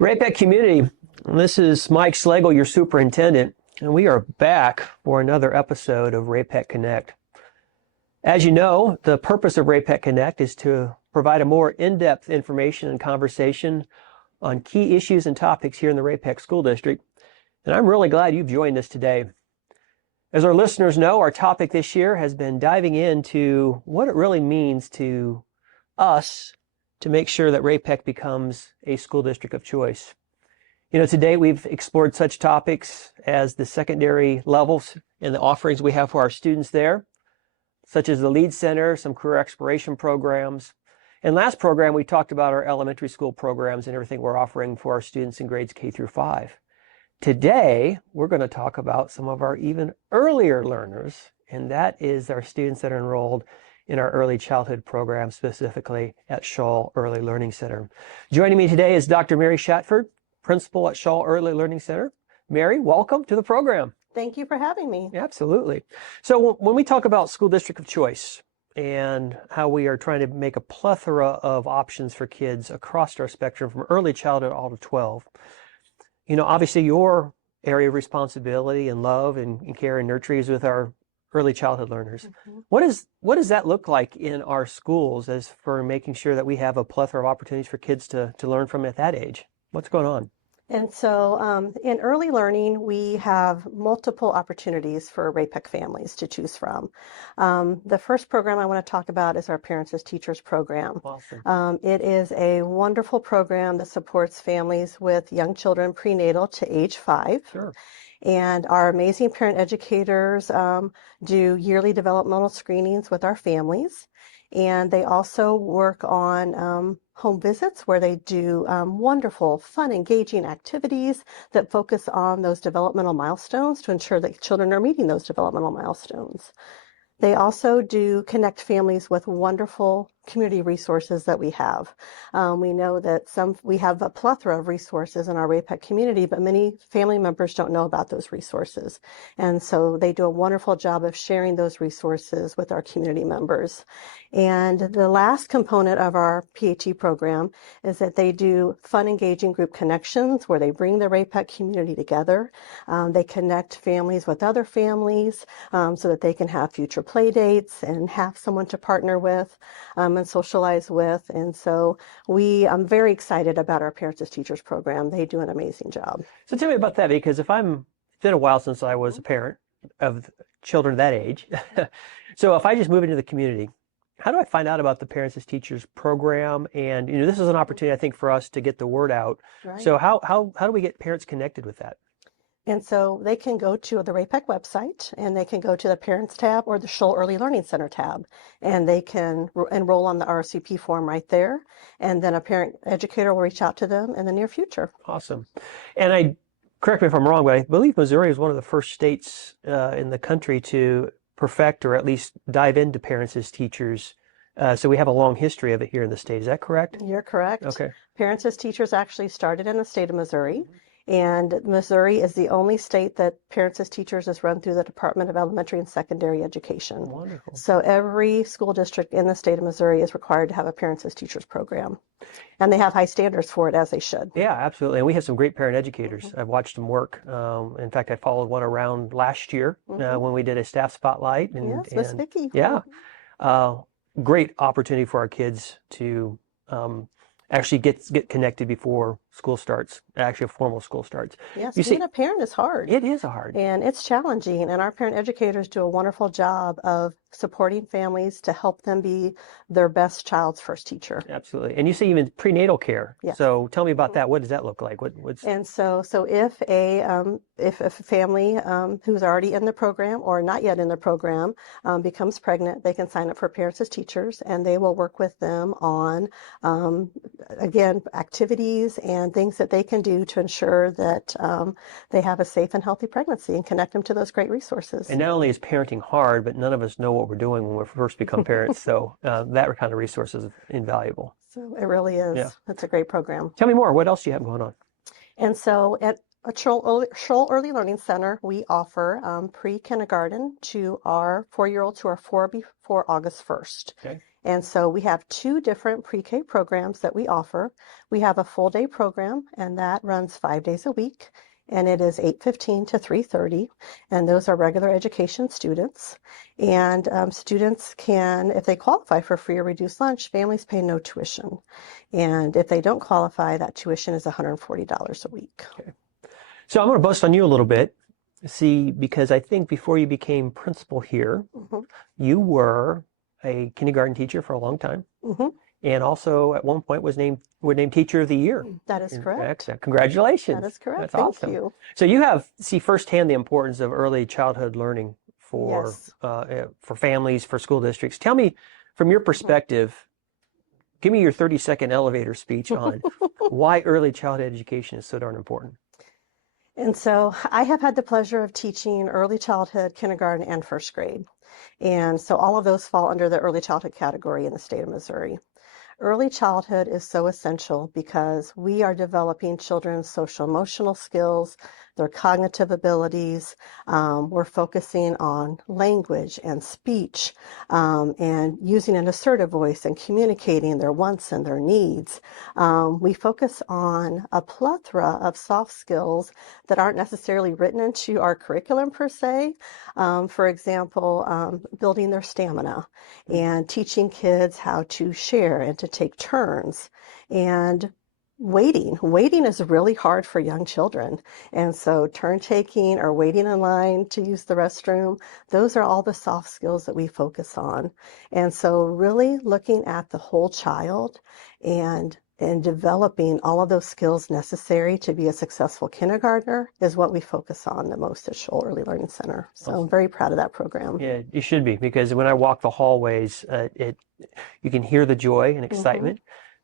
Ray-Pec community, this is Mike Slagle, your superintendent, and we are back for another episode of Ray-Pec Connect. As you know, the purpose of Ray-Pec Connect is to provide a more in-depth information and conversation on key issues and topics here in the Ray-Pec School District, and I'm really glad you've joined us today. As our listeners know, our topic this year has been diving into what it really means to us to make sure that Ray-Pec becomes a school district of choice. Today we've explored such topics as the secondary levels and the offerings we have for our students there, such as the Lead Center, some career exploration programs. And last program, we talked about our elementary school programs and everything we're offering for our students in grades K through 5. Today, we're going to talk about some of our even earlier learners, and that is our students that are enrolled in our early childhood program, specifically at Shull Early Learning Center. Joining me today is Dr. Mary Shatford, principal at Shull Early Learning Center. Mary, welcome to the program. Thank you for having me. Absolutely. So when we talk about school district of choice and how we are trying to make a plethora of options for kids across our spectrum from early childhood all to 12, obviously your area of responsibility and love and care and nurture is with our early childhood learners. Mm-hmm. What does that look like in our schools as for making sure that we have a plethora of opportunities for kids to learn from at that age? What's going on? And so in early learning, we have multiple opportunities for Ray-Pec families to choose from. The first program I want to talk about is our Parents as Teachers program. Awesome. It is a wonderful program that supports families with young children prenatal to age 5. Sure. And our amazing parent educators do yearly developmental screenings with our families. And they also work on home visits where they do wonderful, fun, engaging activities that focus on those developmental milestones to ensure that children are meeting those developmental milestones. They also do connect families with wonderful community resources that we have. We know that we have a plethora of resources in our Ray-Pec community, but many family members don't know about those resources. And so they do a wonderful job of sharing those resources with our community members. And the last component of our PAT program is that they do fun, engaging group connections where they bring the Ray-Pec community together. They connect families with other families so that they can have future play dates and have someone to partner with and socialize with. And so I'm very excited about our Parents as Teachers program. They do an amazing job. So tell me about that, because it's been a while since I was a parent of children that age. So if I just move into the community, how do I find out about the Parents as Teachers program? And this is an opportunity, I think, for us to get the word out. Right. So how do we get parents connected with that? And so they can go to the Ray-Pec website and they can go to the Parents tab or the Shull Early Learning Center tab, and they can enroll on the RSVP form right there. And then a parent educator will reach out to them in the near future. Awesome. And correct me if I'm wrong, but I believe Missouri is one of the first states in the country to perfect or at least dive into Parents as Teachers. So we have a long history of it here in the state. Is that correct? You're correct. Okay. Parents as Teachers actually started in the state of Missouri. And Missouri is the only state that Parents as Teachers is run through the Department of Elementary and Secondary Education. Wonderful. So every school district in the state of Missouri is required to have a Parents as Teachers program. And they have high standards for it, as they should. Yeah, absolutely. And we have some great parent educators. Mm-hmm. I've watched them work. In fact, I followed one around last year when we did a staff spotlight. Yes, Miss Vicki. Yeah. Great opportunity for our kids to actually get connected before school starts, actually formal school starts. Yes, being a parent is hard. It is hard. And it's challenging. And our parent educators do a wonderful job of supporting families to help them be their best child's first teacher. Absolutely. And you say even prenatal care. Yes. So tell me about that. What does that look like? And so if a family who's already in the program or not yet in the program becomes pregnant, they can sign up for Parents as Teachers, and they will work with them on, again, activities and things that they can do to ensure that they have a safe and healthy pregnancy and connect them to those great resources. And not only is parenting hard, but none of us know what we're doing when we first become parents. So that kind of resource is invaluable. So it really is. Yeah. It's a great program. Tell me more. What else do you have going on? And so at Shull Early Learning Center, we offer pre-kindergarten to our 4-year-olds who are 4 before August 1st. Okay. And so we have two different pre-K programs that we offer. We have a full day program, and that runs 5 days a week, and it is 8:15 to 3:30, and those are regular education students. And students can, if they qualify for free or reduced lunch, families pay no tuition. And if they don't qualify, that tuition is $140 a week. Okay. So I'm going to bust on you a little bit, see, because I think before you became principal here, you were a kindergarten teacher for a long time, and also at one point were named Teacher of the Year. That is correct. Excellent. Congratulations. That is correct. That's Thank awesome. you. So you see firsthand the importance of early childhood learning for Yes. for families, for school districts. Tell me, from your perspective, give me your 30-second elevator speech on why early childhood education is so darn important. And so I have had the pleasure of teaching early childhood, kindergarten, and first grade. And so all of those fall under the early childhood category in the state of Missouri. Early childhood is so essential because we are developing children's social emotional skills, their cognitive abilities. We're focusing on language and speech, and using an assertive voice and communicating their wants and their needs. We focus on a plethora of soft skills that aren't necessarily written into our curriculum per se. For example, building their stamina and teaching kids how to share and to take turns, and waiting is really hard for young children. And so turn taking or waiting in line to use the restroom, those are all the soft skills that we focus on. And so really looking at the whole child and developing all of those skills necessary to be a successful kindergartner is what we focus on the most at Shull Early Learning Center. So I'm very proud of that program. Yeah, you should be, because when I walk the hallways, you can hear the joy and excitement.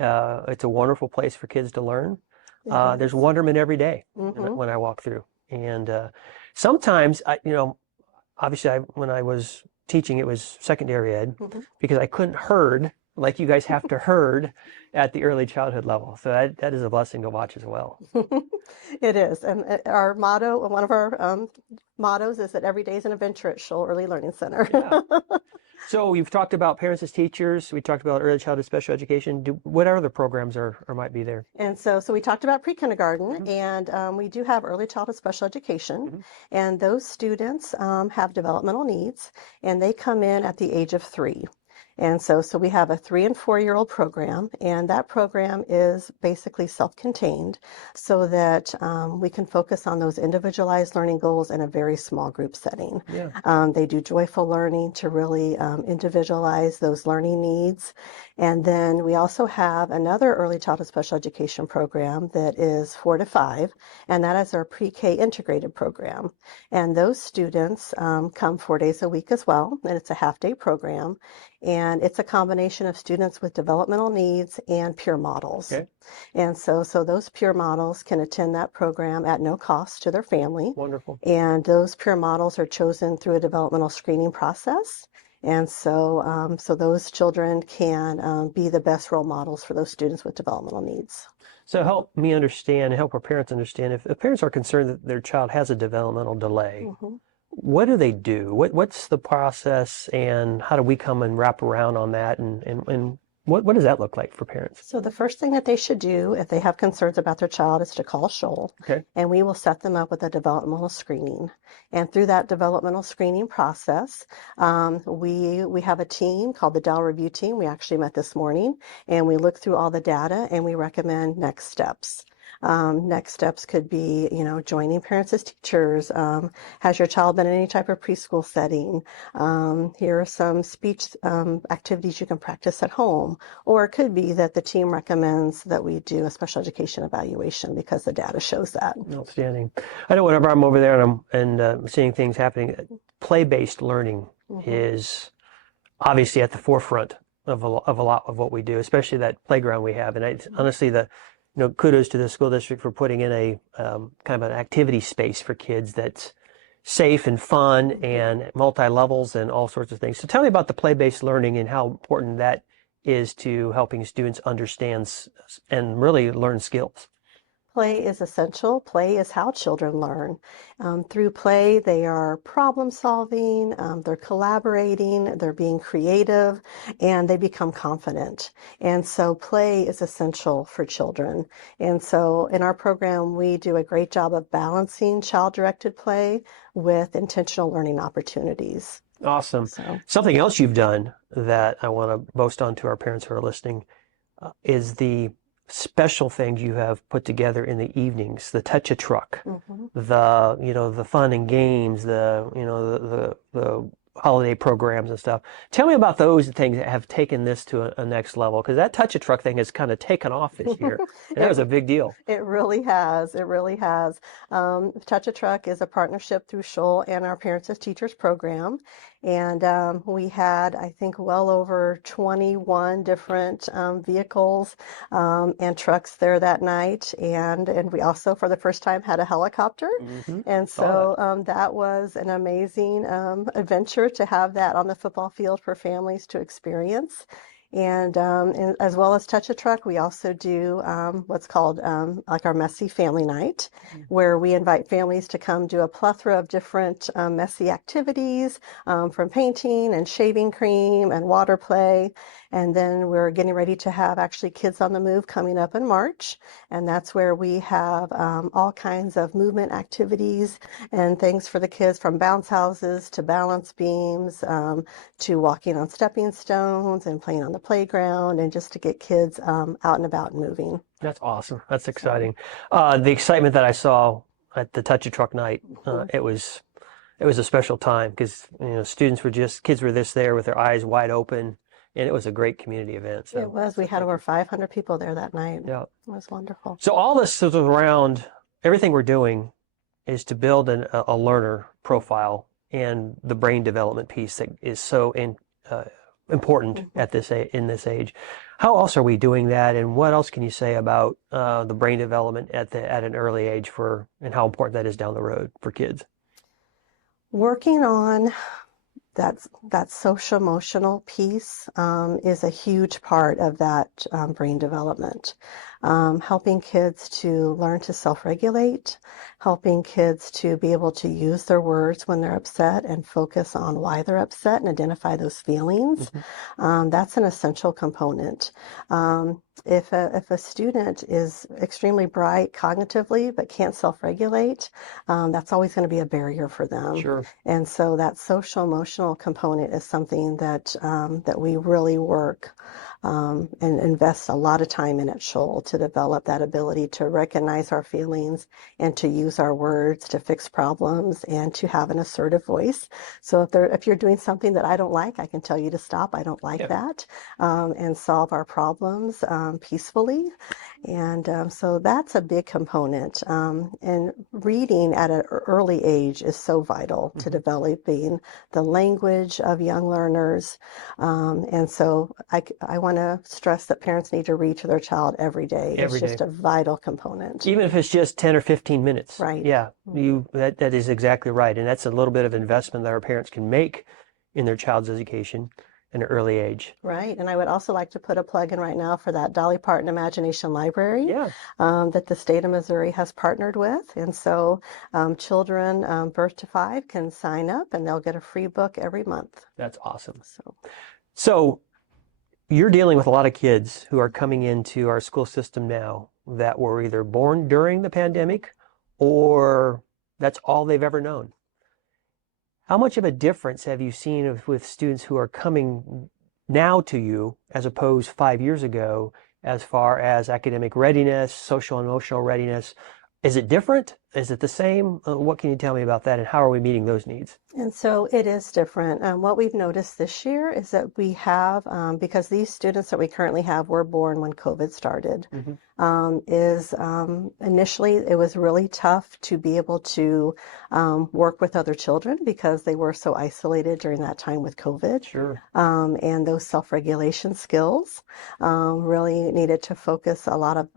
It's a wonderful place for kids to learn. There's wonderment every day when I walk through. And sometimes, obviously when I was teaching, it was secondary ed, because I couldn't herd like you guys have to herd at the early childhood level. So that is a blessing to watch as well. It is. And our motto, one of our mottos is that every day is an adventure at Shull Early Learning Center. Yeah. So we've talked about parents as teachers. We talked about early childhood special education. What other programs are or might be there? And so we talked about pre-kindergarten, and we do have early childhood special education. And those students have developmental needs, and they come in at the age of 3. And so we have a 3- and 4-year-old program, and that program is basically self-contained so that we can focus on those individualized learning goals in a very small group setting. They do joyful learning to really individualize those learning needs. And then we also have another early childhood special education program that is 4 to 5, and that is our pre-K integrated program. And those students come 4 days a week as well, and it's a half-day program. And it's a combination of students with developmental needs and peer models. And so those peer models can attend that program at no cost to their family. Wonderful. And those peer models are chosen through a developmental screening process. And so those children can be the best role models for those students with developmental needs. So help me understand, and help our parents understand, if parents are concerned that their child has a developmental delay, what do they do? What's the process, and how do we come and wrap around on that? And what does that look like for parents? So the first thing that they should do if they have concerns about their child is to call Shull. And we will set them up with a developmental screening. And through that developmental screening process, we have a team called the DAL Review Team. We actually met this morning, and we look through all the data and we recommend next steps. Next steps could be, joining parents as teachers. Has your child been in any type of preschool setting? Here are some speech activities you can practice at home. Or it could be that the team recommends that we do a special education evaluation because the data shows that. Outstanding. I know whenever I'm over there and I'm seeing things happening, play-based learning is obviously at the forefront of a lot of what we do, especially that playground we have. And honestly, kudos to the school district for putting in a kind of an activity space for kids that's safe and fun and multi-levels and all sorts of things. So tell me about the play-based learning and how important that is to helping students understand and really learn skills. Play is essential. Play is how children learn. Through play, they are problem solving, they're collaborating, they're being creative, and they become confident. And so play is essential for children. And so in our program, we do a great job of balancing child-directed play with intentional learning opportunities. Awesome. So, Something else you've done that I want to boast on to our parents who are listening is the special things you have put together in the evenings, the touch a truck, the fun and games, the holiday programs and stuff. Tell me about those things that have taken this to a next level, because that touch a truck thing has kind of taken off this year, and that was a big deal. It really has. It really has. Touch a Truck is a partnership through Shull and our Parents as Teachers program. And we had, I think, well over 21 different vehicles and trucks there that night. And we also, for the first time, had a helicopter. And so that was an amazing adventure to have that on the football field for families to experience. And as well as Touch a Truck, we also do what's called like our Messy Family Night, where we invite families to come do a plethora of different messy activities, from painting and shaving cream and water play. And then we're getting ready to have actually Kids on the Move coming up in March. And that's where we have all kinds of movement activities and things for the kids, from bounce houses to balance beams, to walking on stepping stones and playing on the playground, and just to get kids out and about and moving. That's awesome. That's exciting. The excitement that I saw at the Touch a Truck night, it was a special time, because kids were there with their eyes wide open, and it was a great community event. So It was. We had over 500 people there that night. yeah, It was wonderful. so all this is around, everything we're doing is to build a learner profile and the brain development piece that is so important in this age. How else are we doing that, and what else can you say about the brain development at an early age and how important that is down the road for kids? Working on that social emotional piece is a huge part of that brain development. Helping kids to learn to self-regulate, helping kids to be able to use their words when they're upset and focus on why they're upset and identify those feelings. That's an essential component. If a student is extremely bright cognitively but can't self-regulate, that's always going to be a barrier for them. Sure. And so that social emotional component is something that we really work and invest a lot of time in at Shull, to develop that ability to recognize our feelings and to use our words to fix problems and to have an assertive voice. So if you're doing something that I don't like, I can tell you to stop. I don't like that, and solve our problems peacefully. And so that's a big component. And reading at an early age is so vital to developing the language of young learners. And so I want to stress that parents need to read to their child every day. It's just a vital component. Even if it's just 10 or 15 minutes. Right. Yeah, that is exactly right. And that's a little bit of investment that our parents can make in their child's education in an early age. Right. And I would also like to put a plug in right now for that Dolly Parton Imagination Library that the state of Missouri has partnered with. And so children birth to 5 can sign up, and they'll get a free book every month. That's awesome. So you're dealing with a lot of kids who are coming into our school system now that were either born during the pandemic or that's all they've ever known. How much of a difference have you seen with students who are coming now to you as opposed 5 years ago, as far as academic readiness, social and emotional readiness? Is it different? Is it the same? What can you tell me about that, and how are we meeting those needs? And so it is different. What we've noticed this year is that we have, because these students that we currently have were born when COVID started, initially it was really tough to be able to work with other children because they were so isolated during that time with COVID. Sure. And those self-regulation skills really needed to focus a lot of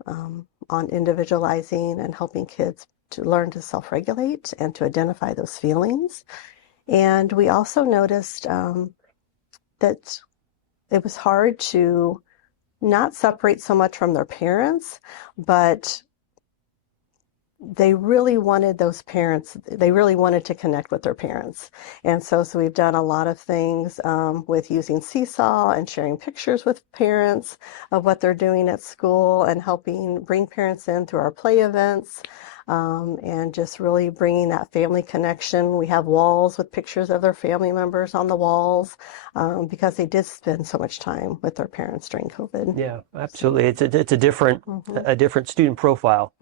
on individualizing and helping kids to learn to self-regulate and to identify those feelings. And we also noticed that it was hard to not separate so much from their parents, but they really wanted those parents, they really wanted to connect with their parents. And so we've done a lot of things with using Seesaw and sharing pictures with parents of what they're doing at school and helping bring parents in through our play events. And just really bringing that family connection. We have walls with pictures of their family members on the walls because they did spend so much time with their parents during COVID. Yeah, absolutely. It's a different a different student profile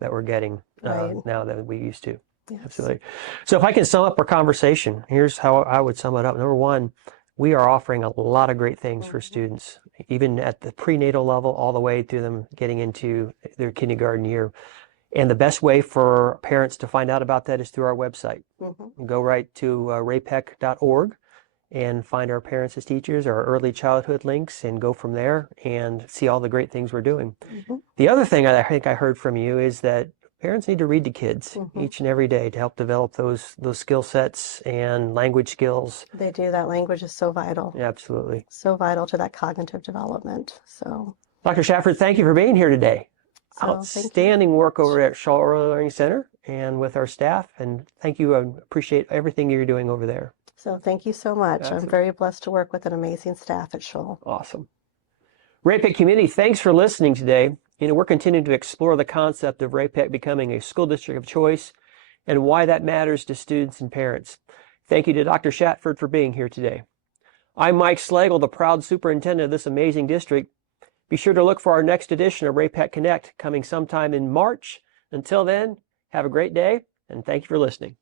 that we're getting Right. now than we used to. Yes. Absolutely. So if I can sum up our conversation, here's how I would sum it up. Number one, we are offering a lot of great things for students, even at the prenatal level, all the way through them getting into their kindergarten year. And the best way for parents to find out about that is through our website. Go right to Ray-Pec.org and find our parents as teachers, our early childhood links, and go from there and see all the great things we're doing. The other thing I think I heard from you is that parents need to read to kids each and every day to help develop those skill sets and language skills. They do. That language is so vital. Absolutely. So vital to that cognitive development. So, Dr. Shatford, thank you for being here today. thank you. Outstanding work over at Shull Early Learning Center and with our staff. And thank you. I appreciate everything you're doing over there. So thank you so much. Absolutely. I'm very blessed to work with an amazing staff at Shull. Awesome. Ray-Pec community, thanks for listening today. We're continuing to explore the concept of Ray-Pec becoming a school district of choice and why that matters to students and parents. Thank you to Dr. Shatford for being here today. I'm Mike Slagle, the proud superintendent of this amazing district. Be sure to look for our next edition of Ray-Pec Connect coming sometime in March. Until then, have a great day, and thank you for listening.